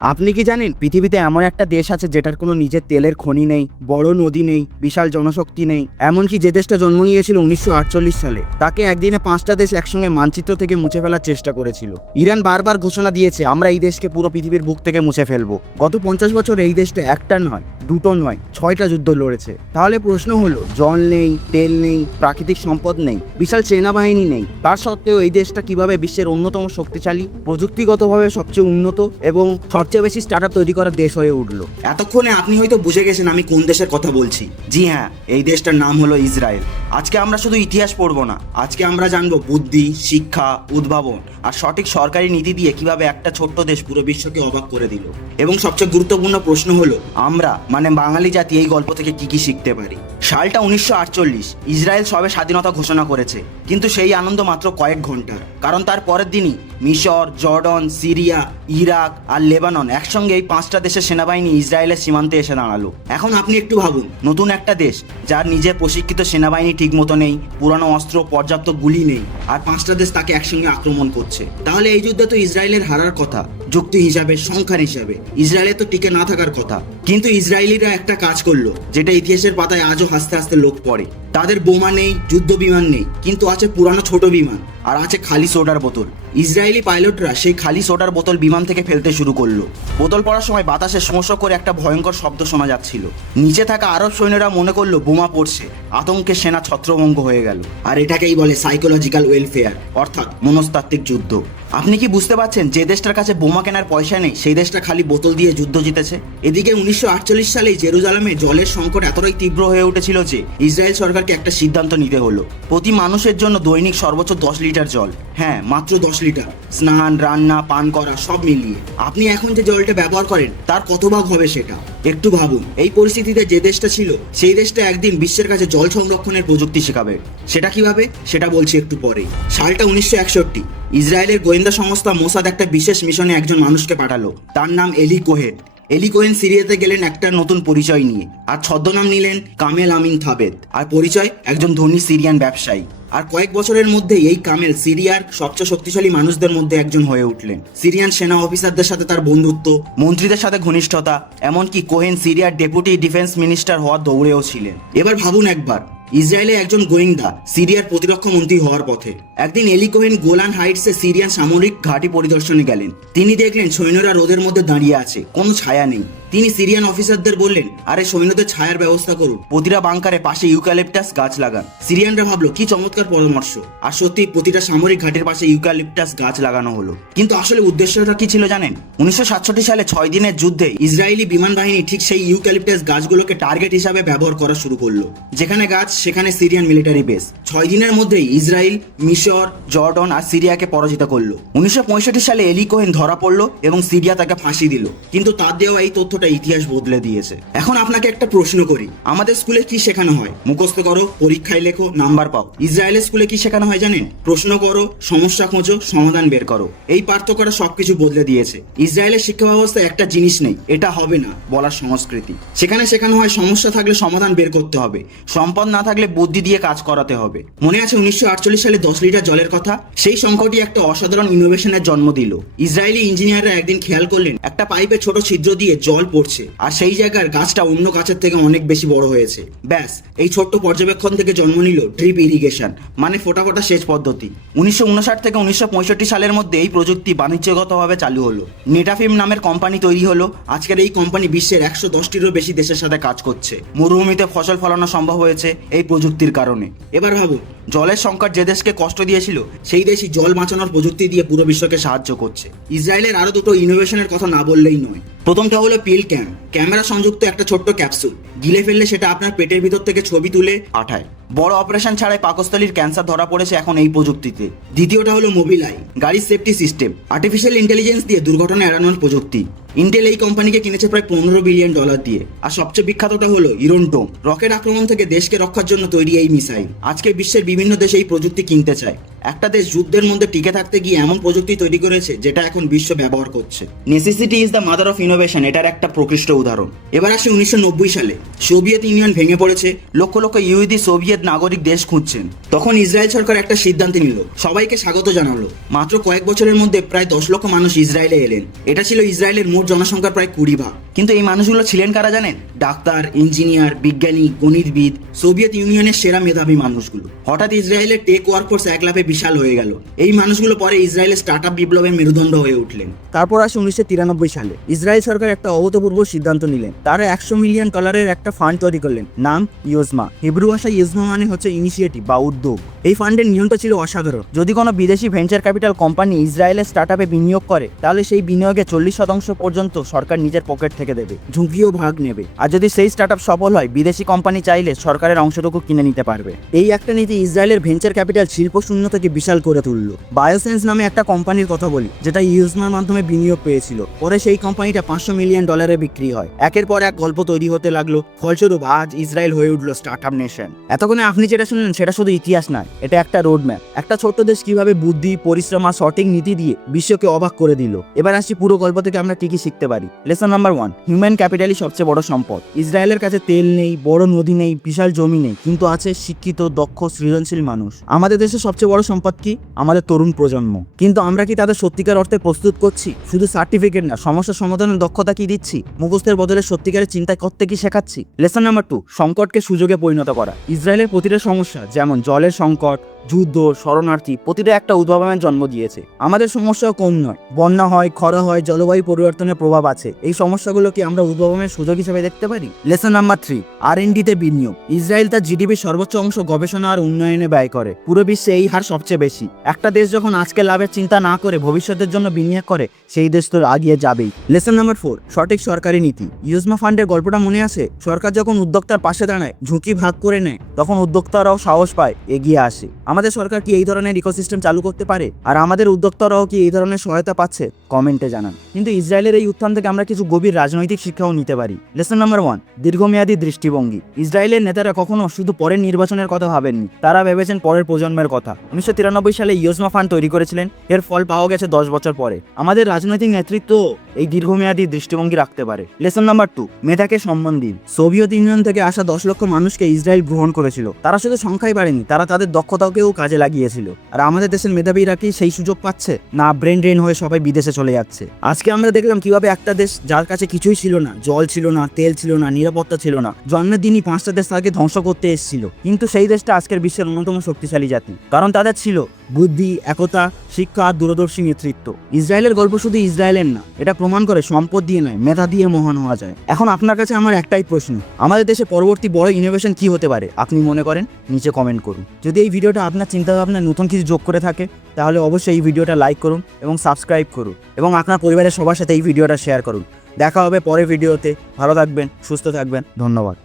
আপনি কি জানেন পৃথিবীতে এমন একটা দেশ আছে যেটার কোনো নিজের তেলের খনি নেই, বড় নদী নেই, বিশাল জনশক্তি নেই, এমনকি যে দেশটা জন্ম নিয়েছিল 1948 সালে তাকে একদিনে 5টা দেশ একসঙ্গে মানচিত্র থেকে মুছে ফেলার চেষ্টা করেছিল। ইরান বারবার ঘোষণা দিয়েছে আমরা এই দেশকে পুরো পৃথিবীর বুক থেকে মুছে ফেলবো। গত 50 বছর এই দেশটা একটা নয়, দুটো নয়, 6টা যুদ্ধ লড়েছে। তাহলে প্রশ্ন হলো, জল নেই, তেল নেই, প্রাকৃতিক সম্পদ নেই, বিশাল সেনাবাহিনী নেই, তার সত্ত্বেও এই দেশটা কিভাবে বিশ্বের অন্যতম শক্তিশালী, প্রযুক্তিগতভাবে সবচেয়ে উন্নত এবং সবচেয়ে বেশি স্টার্টআপ তৈরি করার দেশ হয়ে উঠলো? এতক্ষণে আপনি হয়তো বুঝে গেছেন আমি কোন দেশের কথা বলছি। জি হ্যাঁ, এই দেশটার নাম হলো ইসরায়েল। আজকে আমরা শুধু ইতিহাস পড়বো না, আজকে আমরা জানবো বুদ্ধি, শিক্ষা, উদ্ভাবন আর সঠিক সরকারি নীতি দিয়ে কিভাবে একটা ছোট্ট দেশ পুরো বিশ্বকে অবাক করে দিল। এবং সবচেয়ে গুরুত্বপূর্ণ প্রশ্ন হলো, আমরা মানে বাঙালি জাতি এই গল্প থেকে কি কি শিখতে পারি। সালটা 1948, ইসরায়েল সবে স্বাধীনতা ঘোষণা করেছে, কিন্তু সেই আনন্দ মাত্র কয়েক ঘন্টার, কারণ তার পরের দিনই মিশর, জর্ডন, সিরিয়া, ইরাক আর লেবানন একসঙ্গে এই 5টা দেশের সেনাবাহিনী ইসরায়েলের সীমান্তে এসে দাঁড়ালো। এখন আপনি একটু ভাবুন, নতুন একটা দেশ যার নিজের প্রশিক্ষিত সেনাবাহিনী ঠিক মতো নেই, পুরানো অস্ত্র, পর্যাপ্ত গুলি নেই, আর 5টা দেশ তাকে একসঙ্গে আক্রমণ করছে। তাহলে এই যুদ্ধে তো ইসরায়েলের হারার কথা, যুক্তি হিসাবে, সংখ্যার হিসাবে ইসরায়েলের তো টিকে না থাকার কথা। কিন্তু ইসরায়েলিরা একটা কাজ করলো যেটা ইতিহাসের পাতায় আজও হাসতে হাসতে লোক পড়ে। তাদের বোমা নেই, যুদ্ধ বিমান নেই, কিন্তু আছে পুরানো ছোট বিমান আর আছে খালি সোডার বোতল। ইসরায়েলি পাইলটরা সেই খালি সোডার বোতল বিমান থেকে ফেলতে শুরু করলো। বোতল পড়ার সময় বাতাসে শোঁ করে একটা ভয়ঙ্কর শব্দ শোনা যাচ্ছিল। নিচে থাকা আরব সৈন্যরা মনে করলো বোমা পড়ছে, আতঙ্কে সেনা ছত্রভঙ্গ হয়ে গেল। আর এটাকেই বলে সাইকোলজিক্যাল ওয়েলফেয়ার, অর্থাৎ মনস্তাত্ত্বিক যুদ্ধ। আপনি কি বুঝতে পারছেন, যে দেশটার কাছে বোমা কেনার পয়সা নেই সেই দেশটা খালি বোতল দিয়ে যুদ্ধ জিতেছে। এদিকে 1948 সালে জেরুজালেমে জলের সংকট এতটাই তীব্র হয়ে উঠেছিল যে ইসরায়েল সরকারকে একটা সিদ্ধান্ত নিতে হলো। প্রতি মানুষের জন্য দৈনিক সর্বোচ্চ 10 লিটার জল, হ্যাঁ মাত্র 10 লিটার, স্নান, রান্না, পান করা সব মিলিয়ে। আপনি এখন যে জলটা ব্যবহার করেন তার কত ভাগ হবে সেটা একটু ভাবুন। এই পরিস্থিতিতে যে দেশটা ছিল সেই দেশটা একদিন বিশ্বের কাছে জল সংরক্ষণের প্রযুক্তি শেখাবে। সেটা কিভাবে সেটা বলছি একটু পরে। সালটা 1961, ইসরায়েলের গোয়েন্দা সংস্থা মোসাদ একটা বিশেষ মিশনে একজন মানুষকে পাঠালো। তার নাম এলি কোহেন। এলি কোহেন সিরিয়াতে গেলেন একটা নতুন পরিচয় নিয়ে, আর ছদ্মনাম নিলেন কামেল আমিন থাবেত। আর পরিচয় একজন ধনী সিরিয়ান ব্যবসায়ী। আর কয়েক বছরের মধ্যেই এই কামেল সিরিয়ার সবচেয়ে শক্তিশালী মানুষদের মধ্যে একজন হয়ে উঠলেন। সিরিয়ান সেনা অফিসারদের সাথে তার বন্ধুত্ব, মন্ত্রীদের সাথে ঘনিষ্ঠতা, এমনকি কোহেন সিরিয়ার ডেপুটি ডিফেন্স মিনিস্টার হওয়ার দৌড়েও ছিলেন। এবার ভাবুন একবার, ইসরায়েলে একজন গোয়েন্দা সিরিয়ার প্রতিরক্ষা মন্ত্রী হওয়ার পথে। একদিন এলি কোহেন গোলান হাইটসে সিরিয়ান সামরিক ঘাঁটি পরিদর্শনে গেলেন। তিনি দেখলেন সৈন্যরা রোদের মধ্যে দাঁড়িয়ে আছে, কোনো ছায়া নেই। তিনি সিরিয়ান অফিসারদের বললেন, আরে সৈন্যদের ছায়ার ব্যবস্থা করুন, প্রতিটা বাংকারে পাশে ইউক্যালিপটাস গাছ লাগান। সিরিয়ানরা ভাবলো কি চমৎকার পরামর্শ, আর সত্যি প্রতিটা সামরিক ঘাটের পাশে ইউক্যালিপটাস গাছ লাগানো হলো। কিন্তু আসলে উদ্দেশ্যটা কি ছিল জানেন? 1967 সালে 6 দিনের যুদ্ধে ইসরায়েলি বিমান বাহিনী ঠিক সেই ইউক্যালিপটাস গাছগুলোকে টার্গেট হিসাবে ব্যবহার করা শুরু করলো। যেখানে গাছ সেখানে সিরিয়ান মিলিটারি বেস। 6 দিনের মধ্যেই ইসরায়েল, মিশর, জর্ডন আর সিরিয়াকে পরাজিত করলো। 1965 সালে এলি কোহেন ধরা পড়লো এবং সিরিয়া তাকে ফাঁসি দিল। কিন্তু তার দেওয়া এই তথ্যটা ইতিহাস বদলে দিয়েছে। এখন আপনাকে একটা প্রশ্ন করি, আমাদের স্কুলে কি শেখানো হয়? মুখস্থ করো, পরীক্ষায় লেখো, নাম্বার পাও। ইসরায়েলের স্কুলে কি শেখানো হয় জানেন? প্রশ্ন করো, সমস্যা খোঁজো, সমাধান বের করো। এই পার্থক্যটা সবকিছু বদলে দিয়েছে। ইসরায়েলের শিক্ষা ব্যবস্থায় একটা জিনিস নেই, এটা হবে না বলার সংস্কৃতি। সেখানে শেখানো হয় সমস্যা থাকলে সমাধান বের করতে হবে, সম্পদ না থাকলে বুদ্ধি দিয়ে কাজ করাতে হবে। মনে আছে 1948 সালে 10 লিটার জলের কথা? সেই সংখ্যাটি একটা অসাধারণ ইনোভেশনের জন্ম দিল। ইসরায়েলি ইঞ্জিনিয়াররা একদিন খেয়াল করলেন একটা পাইপে ছোট ছিদ্র দিয়ে জল পড়ছে, আর সেই জায়গার গাছটা অন্য গাছের থেকে অনেক বেশি বড় হয়েছে। ব্যাস, এই ছোট্ট পর্যবেক্ষণ থেকে জন্ম নিল ড্রিপ ইরিগেশন, মানে ফোঁটা ফোঁটা সেচ পদ্ধতি। 1959 থেকে 1965 সালের মধ্যে এই প্রযুক্তি বাণিজ্যগতভাবে চালু হলো। নেটাফিম নামের কোম্পানি তৈরি হলো। আজকের এই কোম্পানি বিশ্বের 110টিরও বেশি দেশের সাথে কাজ করছে। মরুভূমিতে ফসল ফলানো সম্ভব হয়েছে এই প্রযুক্তির কারণে। এবার ভাবুন, জলের সংকট যে দেশকে কষ্ট দিয়েছিল সেই দেশই জল বাঁচানোর প্রযুক্তি দিয়ে পুরো বিশ্বকে সাহায্য করছে। ইসরায়েলের আরো দুটো ইনোভেশনের কথা না বললেই নয়। প্রথমটা হলো পিল ক্যাম, ক্যামেরা সংযুক্ত একটা ছোট্ট ক্যাপসুল। গিলে ফেললে সেটা আপনার পেটের ভিতর থেকে ছবি তুলে পাঠায়। বড় অপারেশন ছাড়াই পাকস্থলীর ক্যান্সার ধরা পড়েছে এখন এই প্রযুক্তিতে। দ্বিতীয়টা হলো মোবিলাই, গাড়ির সেফটি সিস্টেম। আর্টিফিশিয়াল ইন্টেলিজেন্স দিয়ে দুর্ঘটনা এড়ানোর প্রযুক্তি। ইন্টেল এই কোম্পানিকে কিনেছে প্রায় $15 বিলিয়ন দিয়ে। আর সবচেয়ে বিখ্যাতটা হলো ইরন ডোম, রকেট আক্রমণ থেকে দেশকে রক্ষার জন্য তৈরি এই মিসাইল। আজকে বিশ্বের বিভিন্ন দেশে এই প্রযুক্তি কিনতে চায়। একটা দেশ যুদ্ধের মধ্যে টিকে থাকতে গিয়ে এমন প্রযুক্তি তৈরি করেছে যেটা এখন বিশ্ব ব্যবহার করছে। Necessity is the mother of innovation, এটার একটা প্রকৃষ্ট উদাহরণ। এবার আসে 1990 সালে, সোভিয়েত ইউনিয়ন ভেঙে পড়েছে, লক্ষ লক্ষ ইহুদি সোভিয়েত নাগরিক দেশ খুঁজছেন। তখন ইসরায়েল সরকার একটা সিদ্ধান্ত নিল, সবাইকে স্বাগত জানালো। মাত্র কয়েক বছরের মধ্যে প্রায় 10 লক্ষ মানুষ ইসরায়েলে এলেন। এটা ছিল ইসরায়েলের মোট জনসংখ্যার প্রায় 20 ভাগ। কিন্তু এই মানুষগুলো ছিলেন কারা জানেন? ডাক্তার, ইঞ্জিনিয়ার, বিজ্ঞানী, গণিতবিদ, সোভিয়েত ইউনিয়নের সেরা মেধাবী মানুষগুলো। হঠাৎ ইসরায়েলের টেক ওয়ার্কফোর্স এক লাফে বিশাল হয়ে গেল। এই মানুষগুলো পরে ইসরায়েলের স্টার্টআপ বিপ্লবের মেরুদণ্ড হয়ে উঠলেন। তারপর আসে 1993 সালে, ইসরায়েল সরকার একটা অভূতপূর্ব সিদ্ধান্ত নিলেন। তারা $100 মিলিয়ন একটা ফান্ড তৈরি করলেন, নাম ইয়োজমা। হিব্রু ভাষায় ইয়োজমা মানে হচ্ছে ইনিশিয়েটিভ বা উদ্যোগ। এই ফান্ডের নিয়মটা ছিল অসাধারণ। যদি কোনো বিদেশি ভেঞ্চার ক্যাপিটাল কোম্পানি ইসরায়েলের স্টার্টআপে বিনিয়োগ করে, তাহলে সেই বিনিয়োগে 40% পর্যন্ত সরকার নিজের পকেট থেকে দেবে, ঝুঁকিও ভাগ নেবে। আর যদি সেই স্টার্টআপ সফল হয়, বিদেশি কোম্পানি চাইলে সরকারের অংশটুকু কিনে নিতে পারবে। এই একটা নীতি ইসরায়েলের ভেঞ্চার ক্যাপিটাল শিল্প শূন্য থেকে বিশাল করে তুললো। বায়োসেন্স নামে একটা কোম্পানির কথা বলি, যেটা ইয়োজমার মাধ্যমে বিনিয়োগ পেয়েছিল। পরে সেই কোম্পানিটা $500 মিলিয়ন বিক্রি হয়। একের পর এক গল্প তৈরি হতে লাগলো। ফলস্বরূপ আজ ইসরায়েল হয়ে উঠলো স্টার্টআপ নেশন। এতক্ষণে আপনি যেটা শুনলেন সেটা শুধু ইতিহাস নয়, এটা একটা রোড ম্যাপ। একটা ছোট্ট দেশ কিভাবে বুদ্ধি, পরিশ্রম আর সঠিক নীতি দিয়ে বিশ্বকে অবাক করে দিল। এবার আসছি পুরো গল্প থেকে আমরা কি কি শিখতে পারি। লেসন নাম্বার 1, হিউম্যান ক্যাপিটালই সবচেয়ে বড় সম্পদ। ইসরায়েলের কাছে তেল নেই, বড় নদী নেই, বিশাল জমি নেই, কিন্তু আছে শিক্ষিত, দক্ষ, সৃজনশীল মানুষ। আমাদের দেশের সবচেয়ে বড় সম্পদ কি? আমাদের তরুণ প্রজন্ম। কিন্তু আমরা কি তাদের সত্যিকার অর্থে প্রস্তুত করছি? শুধু সার্টিফিকেট না, সমস্যা সমাধানের দক্ষতা কি দিচ্ছি? মুখস্থের বদলে সত্যিকারের চিন্তা করতে কি শেখাচ্ছি? লেসন নাম্বার 2, সংকটকে সুযোগে পরিণত করা। ইসরায়েলের প্রতিটা সমস্যা, যেমন জলের সংকট, যুদ্ধ, শরণার্থী, প্রতিটা একটা উদ্ভাবনের জন্ম দিয়েছে। আমাদের সমস্যাও কম নয়। বন্যা হয়, খরা হয়, জলবায়ু পরিবর্তনের প্রভাব আছে। এই সমস্যাগুলো কি আমরা উদ্ভাবনের সুযোগ হিসেবে দেখতে পারি? লেসন নাম্বার 3, R&D-তে বিনিয়োগ। ইসরায়েল তার জিডিপির সর্বোচ্চ অংশ গবেষণা আর উন্নয়নে ব্যয় করে। পুরো বিশ্বে এই হার সবচেয়ে বেশি। একটা দেশ যখন আজকে লাভের চিন্তা না করে ভবিষ্যতের জন্য বিনিয়োগ করে, সেই দেশ তো এগিয়ে যাবেই। লেসন নাম্বার 4, সঠিক সরকারি নীতি। ইয়োজমা ফান্ডের গল্পটা মনে আছে? সরকার যখন উদ্যোক্তার পাশে দাঁড়ায়, ঝুঁকি ভাগ করে নেয়, তখন উদ্যোক্তারাও সাহস পায়, এগিয়ে আসে। আমাদের সরকার কি এই ধরনের ইকোসিস্টেম চালু করতে পারে? আর আমাদের উদ্যোক্তারাও কি এই ধরনের সহায়তা পাচ্ছে? কমেন্টে জানান। কিন্তু ইসরায়েলের এই উত্থান থেকে আমরা কিছু গভীর রাজনৈতিক শিক্ষাও নিতে পারি। লেসন নাম্বার 1, দীর্ঘমেয়াদী দৃষ্টিভঙ্গি। ইসরায়েলের নেতারা কখনো শুধু পরের নির্বাচনের কথা ভাবেননি, তারা ভেবেছেন পরের প্রজন্মের কথা। 1993 সালে ইয়োজমা ফান্ড তৈরি করেছিলেন। এর ফল পাওয়া গেছে 10 বছর পরে। আমাদের রাজনৈতিক নেতৃত্ব এই দীর্ঘমেয়াদী দৃষ্টিভঙ্গি রাখতে পারে। লেসন নাম্বার 2, মেধাকে সম্মান দিন। সোভিয়েত ইউনিয়ন থেকে আসা 10 লক্ষ মানুষকে ইসরায়েল গ্রহণ করেছিল। তারা শুধু সংখ্যাই বাড়েনি, তারা তাদের দক্ষতাকেও কাজে লাগিয়েছিল। আর আমাদের দেশের মেধাবীরা কি সেই সুযোগ পাচ্ছে? না, ব্রেন ড্রেন হয়ে সবাই বিদেশে চলে যাচ্ছে। আজকে আমরা দেখলাম কিভাবে একটা দেশ যার কাছে কিছুই ছিল না, জল ছিল না, তেল ছিল না, নিরাপত্তা ছিল না, জন্মের দিনই 5টা দেশ তাকে ধ্বংস করতে এসেছিল। কিন্তু সেই দেশটা আজকের বিশ্বের অন্যতম শক্তিশালী জাতি, কারণ তাদের ছিল বুদ্ধি, একতা, শিক্ষা আর দূরদর্শী নেতৃত্ব। ইসরায়েলের গল্প শুধু ইসরায়েলের না, এটা প্রমাণ করে সম্পদ দিয়ে নয়, মেধা দিয়ে মহান হওয়া যায়। এখন আপনার কাছে আমার একটাই প্রশ্ন, আমাদের দেশে পরবর্তী বড় ইনোভেশন কি হতে পারে আপনি মনে করেন? নিচে কমেন্ট করুন। যদি এই ভিডিওটা আপনার চিন্তাভাবনায় নতুন কিছু যোগ করে থাকে, তাহলে অবশ্যই এই ভিডিওটা লাইক করুন এবং সাবস্ক্রাইব করুন, এবং আপনার পরিবারের সবার সাথে এই ভিডিওটা শেয়ার করুন। দেখা হবে পরের ভিডিওতে। ভালো থাকবেন, সুস্থ থাকবেন, ধন্যবাদ।